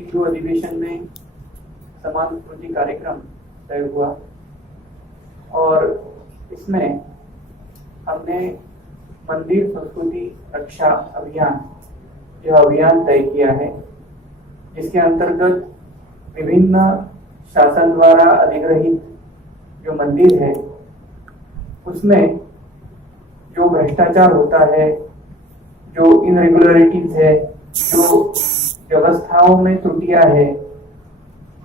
हिंदू अधिवेशन में समान संस्कृति कार्यक्रम तय हुआ और इसमें हमने मंदिर संस्कृति रक्षा अभियान यह अभियान तय किया है, जिसके अंतर्गत विभिन्न शासन द्वारा अधिग्रहित जो मंदिर है उसमें जो भ्रष्टाचार होता है, जो इनरेगुलरिटीज है, जो व्यवस्थाओं में त्रुटियां है,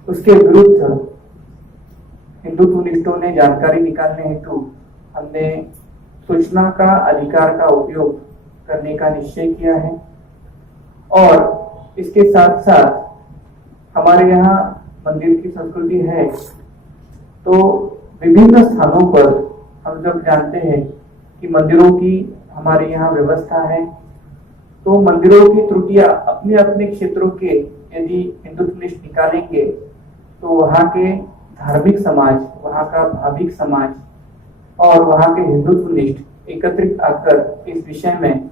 उसके विरुद्ध हिंदुत्वनिष्ठों ने जानकारी निकालने हेतु हमने सूचना का अधिकार का उपयोग करने का निश्चय किया है। और इसके साथ साथ हमारे यहाँ मंदिर की संस्कृति है, तो विभिन्न स्थानों पर हम जब जानते हैं कि मंदिरों की हमारे यहाँ व्यवस्था है, तो मंदिरों की त्रुटियां अपने अपने क्षेत्रों के यदि हिंदुत्वनिष्ठ निकालेंगे तो वहाँ के धार्मिक समाज, वहाँ का भाविक समाज और वहाँ के हिंदुत्वनिष्ठ एकत्रित आकर इस विषय में,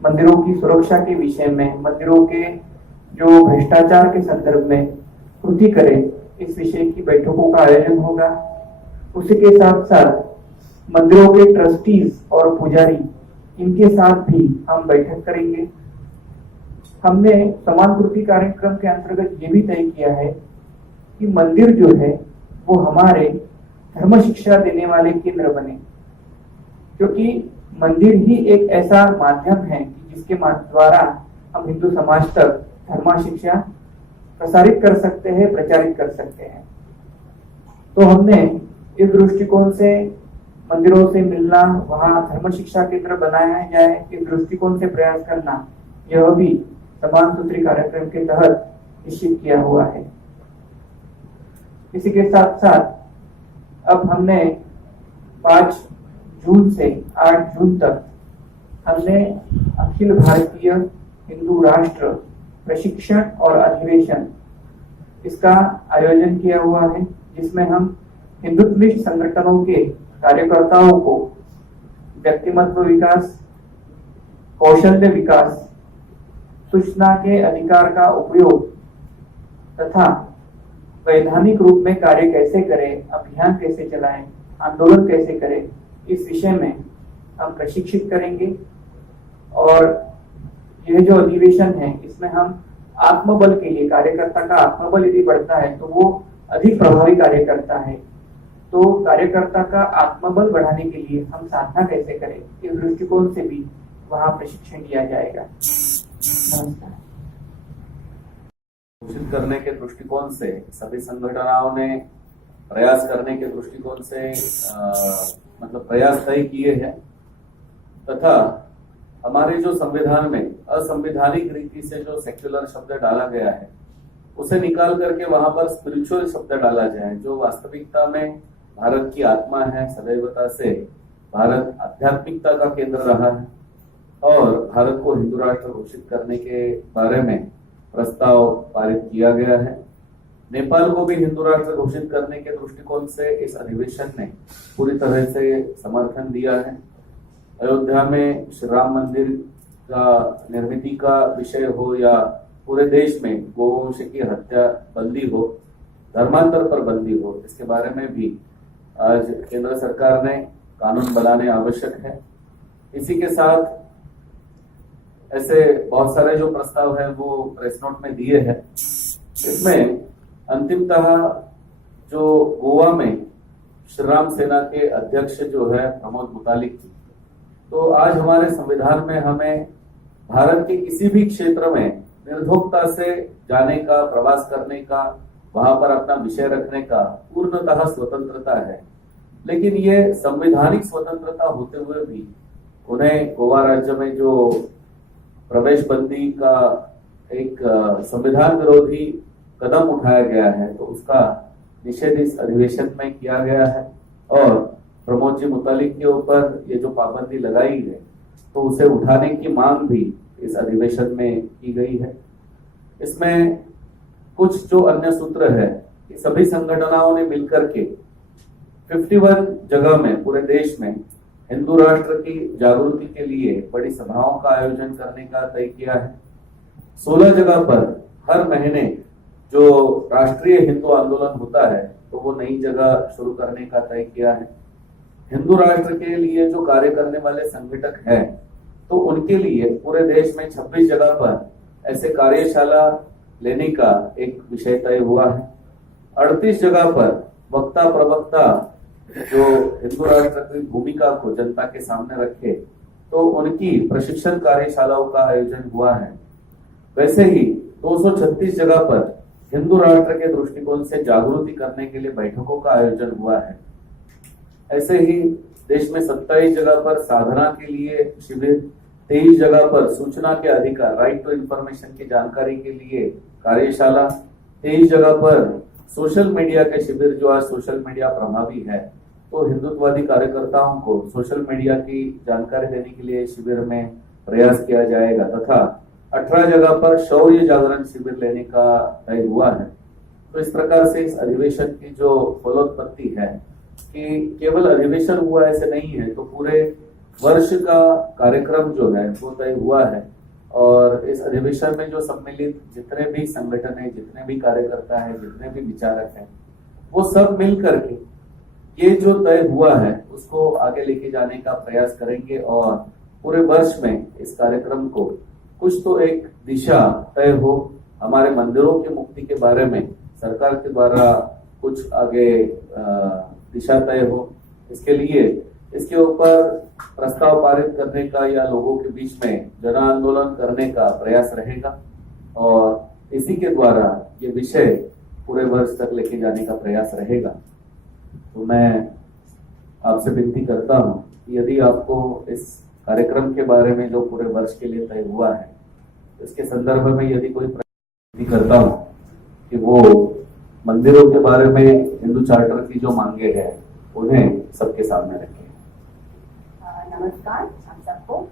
मंदिरों की सुरक्षा के विषय में, मंदिरों के जो भ्रष्टाचार के संदर्भ में कृति करें, इस विषय की बैठकों का आयोजन होगा। उसी के साथ साथ मंदिरों के ट्रस्टीज और पुजारी, इनके साथ भी हम बैठक करेंगे। हमने समान कृति कार्यक्रम के अंतर्गत ये भी तय किया है कि मंदिर जो है वो हमारे धर्म शिक्षा देने वाले केंद्र बने, क्योंकि मंदिर ही एक ऐसा माध्यम है कि जिसके द्वारा हम हिंदू समाज तक धर्म शिक्षा प्रसारित कर सकते हैं, प्रचारित कर सकते हैं। तो हमने इस दृष्टिकोण से मंदिरों से मिलना, वहां धर्म शिक्षा केंद्र बनाया जाए, इस दृष्टिकोण से प्रयास करना, यह भी समान सूत्री कार्यक्रम के तहत निश्चित किया हुआ है। इसी के साथ साथ अब हमने 5 जून से 8 जून तक हमने अखिल भारतीय हिंदू राष्ट्र प्रशिक्षण और अधिवेशन इसका आयोजन किया हुआ है, जिसमें हम हिंदुत्वनिष्ठ संगठनों के कार्यकर्ताओं को व्यक्तिमत्व विकास, कौशल्य विकास, सूचना के अधिकार का उपयोग तथा वैधानिक रूप में कार्य कैसे करें, अभियान कैसे चलाएं, आंदोलन कैसे करें, इस विषय में हम प्रशिक्षित करेंगे। और यह जो अधिवेशन है इसमें हम आत्मबल के लिए, कार्यकर्ता का आत्मबल यदि बढ़ता है तो वो अधिक प्रभावी कार्य करता है। तो कार्यकर्ता का आत्मबल बढ़ाने के लिए हम साधना कैसे करें, इस दृष्टिकोण से भी वहां प्रशिक्षण दिया जाएगा। नमस्कार। घोषित करने के दृष्टिकोण से सभी संगठनों ने प्रयास करने के दृष्टिकोण से मतलब प्रयास तय किए हैं, तथा हमारे जो संविधान में असंवैधानिक रीति से जो सेक्युलर शब्द डाला गया है उसे निकाल करके वहां पर स्पिरिचुअल शब्द डाला जाए, जो वास्तविकता में भारत की आत्मा है। सदैवता से भारत आध्यात्मिकता का केंद्र रहा है और भारत को हिंदू राष्ट्र घोषित करने के बारे में प्रस्ताव पारित किया गया है। नेपाल को भी हिंदू राष्ट्र घोषित करने के दृष्टिकोण से इस अधिवेशन ने पूरी तरह से समर्थन दिया है। अयोध्या में श्री राम मंदिर का निर्मिति का विषय हो या पूरे देश में गोवंश की हत्या बंदी हो, धर्मांतर पर बंदी हो, इसके बारे में भी आज केंद्र सरकार ने कानून बनाने आवश्यक है। इसी के साथ ऐसे बहुत सारे जो प्रस्ताव है वो प्रेस नोट में दिए हैं। इसमें अंतिमतः जो गोवा में श्री राम सेना के अध्यक्ष जो है प्रमोद मुतालिक जी, तो आज हमारे संविधान में हमें भारत के किसी भी क्षेत्र में निर्धोकता से जाने का, प्रवास करने का, वहां पर अपना विषय रखने का पूर्णतः स्वतंत्रता है। लेकिन ये संवैधानिक स्वतंत्रता होते हुए भी उन्हें गोवा राज्य में जो प्रवेश बंदी का एक संविधान विरोधी कदम उठाया गया है, तो उसका निषेध इस अधिवेशन में किया गया है। और प्रमोद जी मुतालिक के ऊपर ये जो पाबंदी लगाई है तो उसे उठाने की मांग भी इस अधिवेशन में की गई है। इसमें कुछ जो अन्य सूत्र है कि सभी संगठनों ने मिलकर के 51 जगह में पूरे देश में हिंदू राष्ट्र की जागृति के लिए बड़ी सभाओं का आयोजन करने का तय किया है। 16 जगह पर हर महीने जो राष्ट्रीय हिंदू आंदोलन होता है तो वो नई जगह शुरू करने का तय किया है। हिंदू राष्ट्र के लिए जो कार्य करने वाले संगठक हैं तो उनके लिए पूरे देश में 26 जगह पर ऐसे कार्यशाला लेने का एक विषय तय हुआ है। 38 जगह पर वक्ता प्रवक्ता जो हिंदू राष्ट्र की भूमिका को जनता के सामने रखे तो उनकी प्रशिक्षण कार्यशालाओं का आयोजन हुआ है। वैसे ही 236 जगह पर हिंदू राष्ट्र के दृष्टिकोण से जागृति करने के लिए बैठकों का आयोजन हुआ है। ऐसे ही देश में 27 जगह पर साधना के लिए शिविर, 23 जगह पर सूचना के अधिकार, राइट टू इंफॉर्मेशन की जानकारी के लिए कार्यशाला, 23 जगह पर सोशल मीडिया के शिविर जो आज सोशल मीडिया प्रभावी है तो हिंदुत्ववादी कार्यकर्ताओं को सोशल मीडिया की जानकारी देने के लिए शिविर में प्रयास किया जाएगा तथा 18 जगह पर शौर्य जागरण शिविर लेने का तय हुआ है। तो इस प्रकार से इस अधिवेशन की जो फलोत्पत्ति है कि केवल अधिवेशन हुआ ऐसे नहीं है, तो पूरे वर्ष का कार्यक्रम जो है वो तय हुआ है और इस अधिवेशन में जो सम्मिलित जितने भी संगठन है, जितने भी कार्यकर्ता है, जितने भी विचारक हैं, वो सब मिल करके ये जो तय हुआ है उसको आगे लेके जाने का प्रयास करेंगे और पूरे वर्ष में इस कार्यक्रम को कुछ तो एक दिशा तय हो, हमारे मंदिरों की मुक्ति के बारे में सरकार के द्वारा कुछ आगे दिशा तय हो। इसके लिए इसके ऊपर प्रस्ताव पारित करने का या लोगों के बीच में जन आंदोलन करने का प्रयास रहेगा और इसी के द्वारा ये विषय पूरे वर्ष तक लेके जाने का प्रयास रहेगा। तो मैं आपसे विनती करता हूँ कि यदि आपको इस कार्यक्रम के बारे में जो पूरे वर्ष के लिए तय हुआ है इसके संदर्भ में यदि कोई विनती करता हूँ कि वो मंदिरों के बारे में हिंदू चार्टर की जो मांगे हैं उन्हें सबके सामने रखें। नमस्कार आप सबको।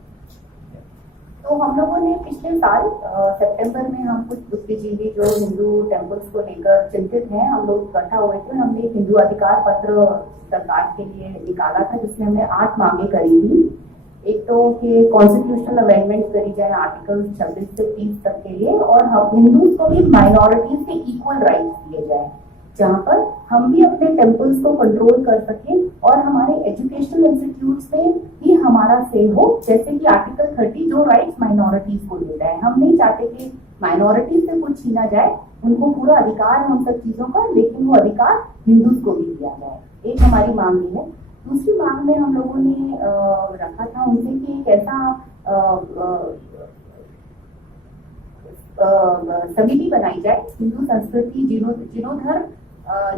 तो हम लोगों ने पिछले साल सितंबर में हम कुछ बुद्धिजीवी जो हिंदू टेम्पल्स को लेकर चिंतित हैं, हम लोग इकट्ठा हुए थे। हमने एक हिंदू अधिकार पत्र सरकार के लिए निकाला था जिसमें हमने 8 मांगे करी थी। एक तो कि कॉन्स्टिट्यूशनल अमेंडमेंट करी जाए आर्टिकल 26 से 30 तक के लिए और हम हिंदू को भी माइनॉरिटीज के इक्वल राइट्स दिए जाए, जहाँ पर हम भी अपने टेम्पल्स को कंट्रोल कर सकें और हमारे एजुकेशनल इंस्टीट्यूट्स में भी हमारा से हो, जैसे कि आर्टिकल 30 जो राइट्स माइनॉरिटीज को देता है। हम नहीं चाहते कि माइनॉरिटीज से कुछ छीना जाए, उनको पूरा अधिकार है उन सब चीजों का, लेकिन वो अधिकार हिंदूज को भी दिया जाए। एक हमारी मांग ये है। दूसरी मांग में हम लोगों ने रखा था उनसे कि एक ऐसा समिति बनाई जाए हिंदू संस्कृति जीर्णोद्धार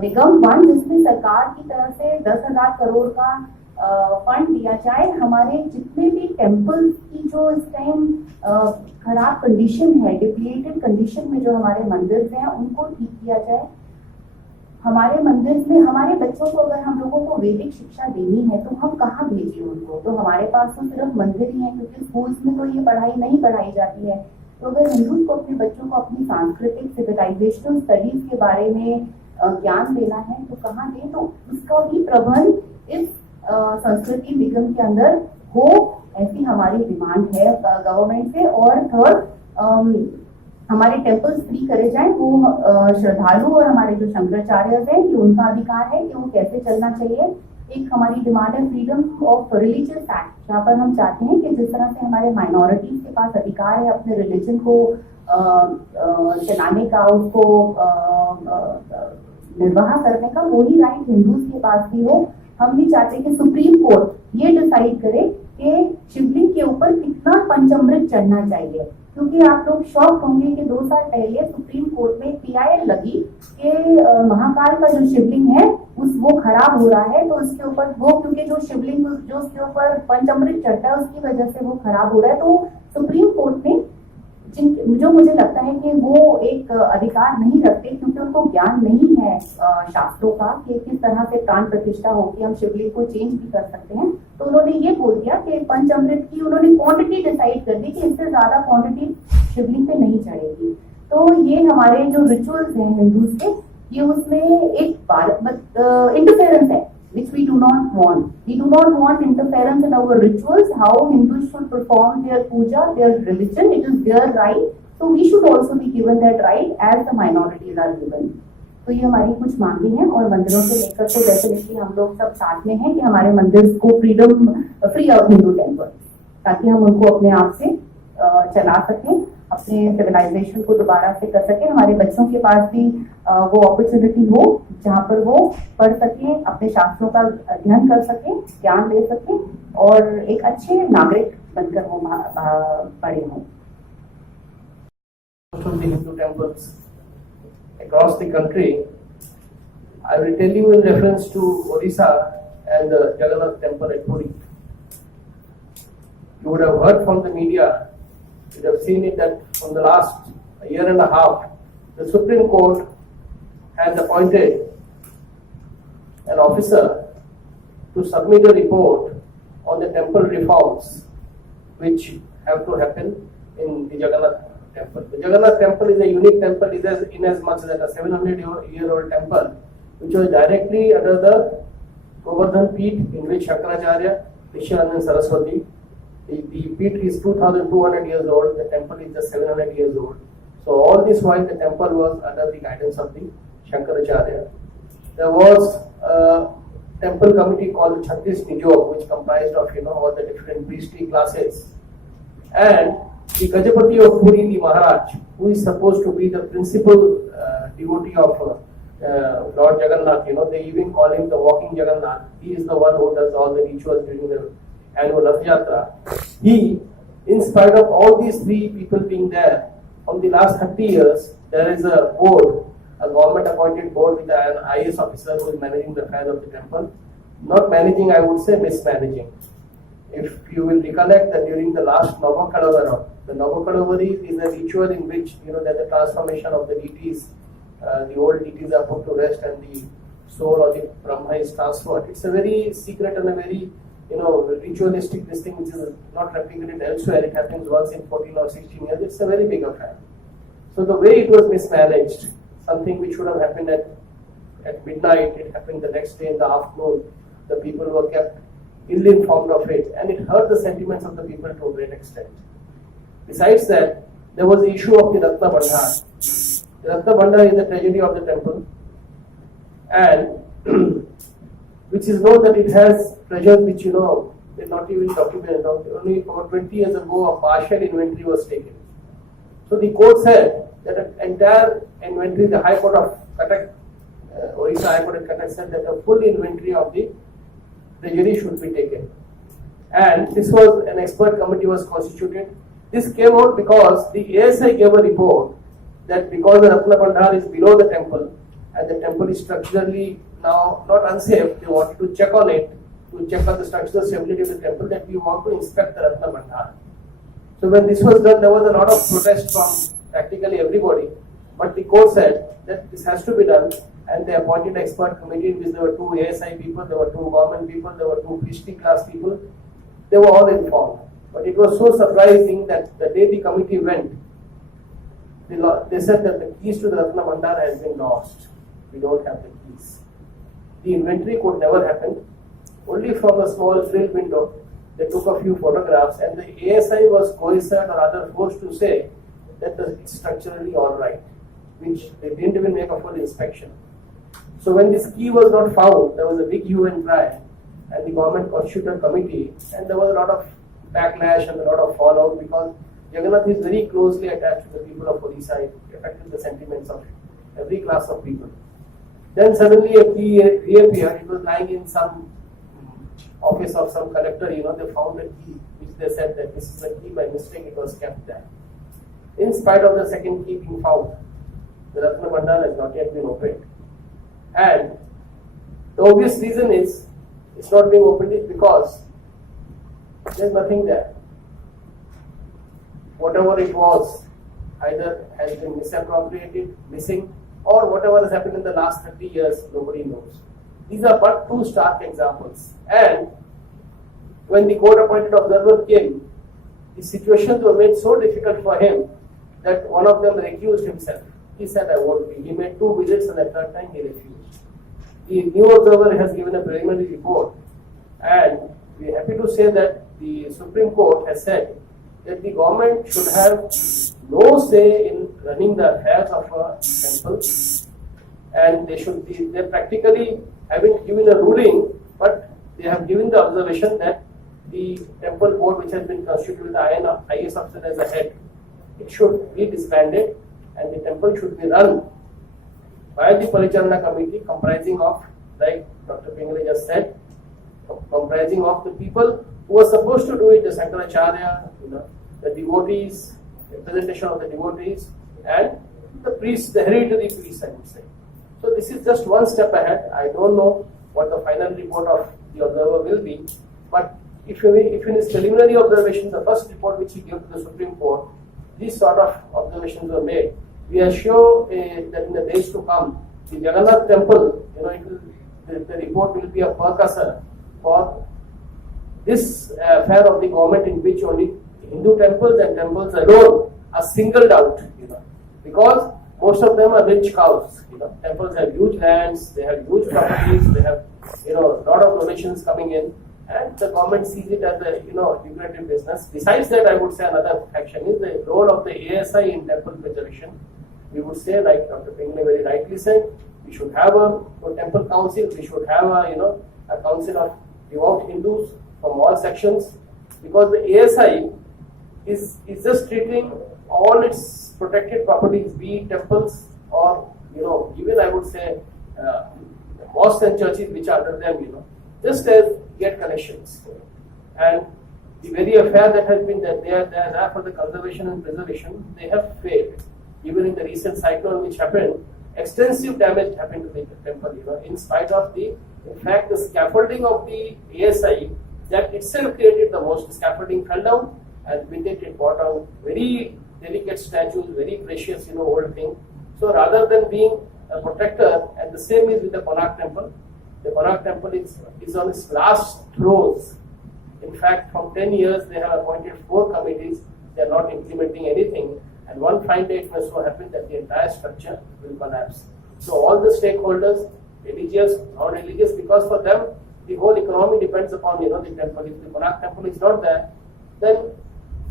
निगम 1, जिसमें सरकार की तरफ से 10,000 करोड़ का फंड दिया जाए। हमारे जितने भी टेम्पल्स की जो इस टाइम खराब कंडीशन है, डिप्लीटेड कंडीशन में जो हमारे मंदिर हैं उनको ठीक किया जाए। हमारे मंदिर में हमारे बच्चों को अगर हम लोगों को वैदिक शिक्षा देनी है तो हम कहाँ भेजें उनको? तो हमारे पास तो सिर्फ मंदिर ही है, क्योंकि स्कूल्स में तो ये पढ़ाई नहीं पढ़ाई जाती है। तो अगर हिंदू को अपने बच्चों को अपनी सांस्कृतिक सिविलाइजेशनल स्टडीज के बारे में ज्ञान देना है तो कहाँ दें? तो उसका भी प्रबंध इस संस्कृति निगम के अंदर हो, ऐसी हमारी डिमांड है गवर्नमेंट से। और थर्ड, हमारे टेम्पल्स फ्री करे जाएं, वो श्रद्धालु और हमारे जो शंकराचार्य हैं कि उनका अधिकार है कि वो कैसे चलना चाहिए। एक हमारी डिमांड है फ्रीडम ऑफ रिलीजियस एक्ट, जहाँ पर हम चाहते हैं कि जिस तरह से हमारे माइनॉरिटीज के पास अधिकार है अपने रिलीजन को चलाने का, उसको निर्वाह करने का, वही राइट हिंदूज के पास भी हो। हम भी चाहते हैं कि सुप्रीम कोर्ट ये डिसाइड करे कि शिवलिंग के ऊपर कितना पंचामृत चढ़ना चाहिए, क्योंकि आप लोग शॉक होंगे कि 2 साल पहले सुप्रीम कोर्ट में PIL लगी कि महाकाल का जो शिवलिंग है वो खराब हो रहा है, तो उसके ऊपर वो, क्योंकि जो शिवलिंग जो उसके ऊपर पंचामृत चढ़ता है उसकी वजह से वो खराब हो रहा है। तो सुप्रीम कोर्ट ने जो मुझे लगता है कि वो एक अधिकार नहीं रखते, क्योंकि उनको ज्ञान नहीं है शास्त्रों का कि किस तरह से प्राण प्रतिष्ठा होगी, हम शिवलिंग को चेंज भी कर सकते हैं। तो उन्होंने ये बोल दिया कि पंचामृत की उन्होंने क्वांटिटी डिसाइड कर दी कि इससे ज्यादा क्वांटिटी शिवलिंग पे नहीं चढ़ेगी। तो ये हमारे जो रिचुअल्स हैं हिंदूज के, ये उसमें एक इंटरफेरेंस है which we do not want. We do not want interference in our rituals, how Hindus should perform their puja, their religion. It is their right So we should also be given that right as the minorities are given. तो ये हमारी कुछ मांगे हैं और मंदिरों से लेकर तो डेफिनेटली हम लोग सब साथ में हैं कि हमारे मंदिर को फ्री ऑफ हिंदू टेम्पल, ताकि हम उनको अपने आप से चला सकें, अपने सिविलाइजेशन को दोबारा से कर सकें, हमारे बच्चों के पास भी वो अपॉर्चुनिटी हो जहाँ पर वो पढ़ सकें, अपने शास्त्रों का अध्ययन कर सकें, ज्ञान ले सकें और एक अच्छे नागरिक बनकर वो बड़े हों. From the Hindu temples across the country, I will tell you in reference to Odisha and the Jagannath temple at Puri. You would have heard from the media, you would have seen it that from the last year and a half, the Supreme Court has appointed an officer to submit a report on the temple reforms which have to happen in the Jagannath temple. The Jagannath temple is a unique temple in as much as a 700-year-old temple which was directly under the Govardhan Peeth, in which Shankaracharya, Nishyananda Saraswati. The Peeth is 2,200 years old, the temple is just 700 years old. So all this while the temple was under the guidance of the Shankaracharya. There was a temple committee called the Chhattis Nijog, which comprised of all the different priestly classes. And the Gajapati of Puri, the Maharaj, who is supposed to be the principal devotee of Lord Jagannath, they even call him the walking Jagannath. He is the one who does all the rituals during the annual Rath Yatra. He, in spite of all these three people being there, from the last 30 years, there is a board, a government appointed board with an IAS officer who is managing the affairs of the temple. Not managing, I would say mismanaging. If you will recollect that during the last Navakalavari, the Navakalavari is a ritual in which that the transformation of the deities, the old deities are put to rest and the soul or the Brahma is transferred. It's a very secret and a very ritualistic this thing which is not replicated elsewhere. It happens once in 14 or 16 years. It's a very big affair. So the way it was mismanaged, something which should have happened at midnight, it happened the next day in the afternoon. The people were kept ill-informed of it, and it hurt the sentiments of the people to a great extent. Besides that, there was the issue of the Ratna Bandhar. The Ratna Bandhar is the treasury of the temple, and which is known that it has treasures which they're not even documented. Only about 20 years ago, a partial inventory was taken. So the court said that an entire inventory, the High Court of Cuttack, Orissa High Court of Cuttack said that a full inventory of the treasury should be taken. And this was an expert committee was constituted. This came out because the ASI gave a report that because the Ratna Bandhar is below the temple and the temple is structurally now not unsafe, they wanted to check on it, to check on the structural stability of the temple, that we want to inspect the Ratna Bandhar. So when this was done, there was a lot of protest from practically everybody. But the court said that this has to be done, and they appointed an expert committee in which there were 2 ASI people, there were 2 government people, there were 2 priestly class people. They were all informed. But it was so surprising that the day the committee went, they said that the keys to the Ratna Bandhar has been lost. We don't have the keys. The inventory could never happen. Only from a small grill window, they took a few photographs, and the ASI was coerced or rather forced to say that it's structurally all right, which they didn't even make a full inspection. So when this key was not found, there was a big hue and cry, and the government constituted a committee, and there was a lot of backlash and a lot of fallout because Jagannath is very closely attached to the people of Odisha. It affected the sentiments of every class of people. Then suddenly a key reappeared. It was lying in some office of some collector. They found a key, which they said that this is a key, by mistake it was kept there. In spite of the second key being found, the Ratna Bandhar has not yet been opened. And the obvious reason is it's not being opened is because there's nothing there. Whatever it was either has been misappropriated, missing, or whatever has happened in the last 30 years, nobody knows. These are but 2 stark examples. And when the court-appointed observer came, the situations were made so difficult for him that one of them recused himself. He said, I won't be. He made 2 visits, and at that time he refused. The new observer has given a preliminary report, and we are happy to say that the Supreme Court has said that the government should have no say in running the affairs of a temple, and they're practically haven't given a ruling, but they have given the observation that the temple board, which has been constituted with the IAS officer as a head, it should be disbanded and the temple should be run by the Parichalana committee comprising of, like Dr. Pingle just said, comprising of the people who are supposed to do it, the Sankaracharya, the devotees, representation of the devotees, and the priests, the hereditary priests, I would say. So this is just one step ahead. I don't know what the final report of the observer will be, but if in his preliminary observation, the first report which he gave to the Supreme Court, these sort of observations were made, we are sure that in the days to come, the Jagannath temple, the report will be a percussor for this affair of the government in which only Hindu temples and temples alone are singled out, because most of them are rich cows. Temples have huge lands, they have huge properties, they have a lot of donations coming in, and the government sees it as a lucrative business. Besides that, I would say another faction is the role of the ASI in temple preservation. We would say, like Dr. Pingle very rightly said, we should have a temple council, we should have a council of devout Hindus from all sections, because the ASI is just treating all its protected properties, be it temples or even I would say mosques and churches which are under them, just as get connections. And the very affair that has been that they are there for the conservation and preservation, they have failed. Even in the recent cyclone which happened, extensive damage happened to the temple, in spite of in fact, the scaffolding of the ASI that itself created the most. Scaffolding fell down, and with it brought out very delicate statues, very precious, old thing. So rather than being a protector, and the same is with the Konark temple. The Konark temple is on its last throes. In fact, from 10 years, they have appointed 4 committees. They are not implementing anything. And one fine day it may so happen that the entire structure will collapse. So all the stakeholders, religious, non-religious, because for them, the whole economy depends upon, the temple. If the Konark temple is not there, then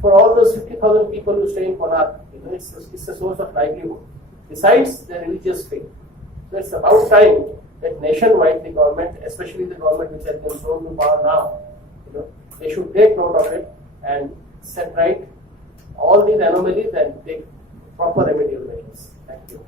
for all those 50,000 people who stay in Konark, it's a source of livelihood. Besides the religious faith. So it's about time that nationwide the government, especially the government which has been thrown to power now, they should take note of it and set right all these anomalies and take proper remedial measures. Thank you.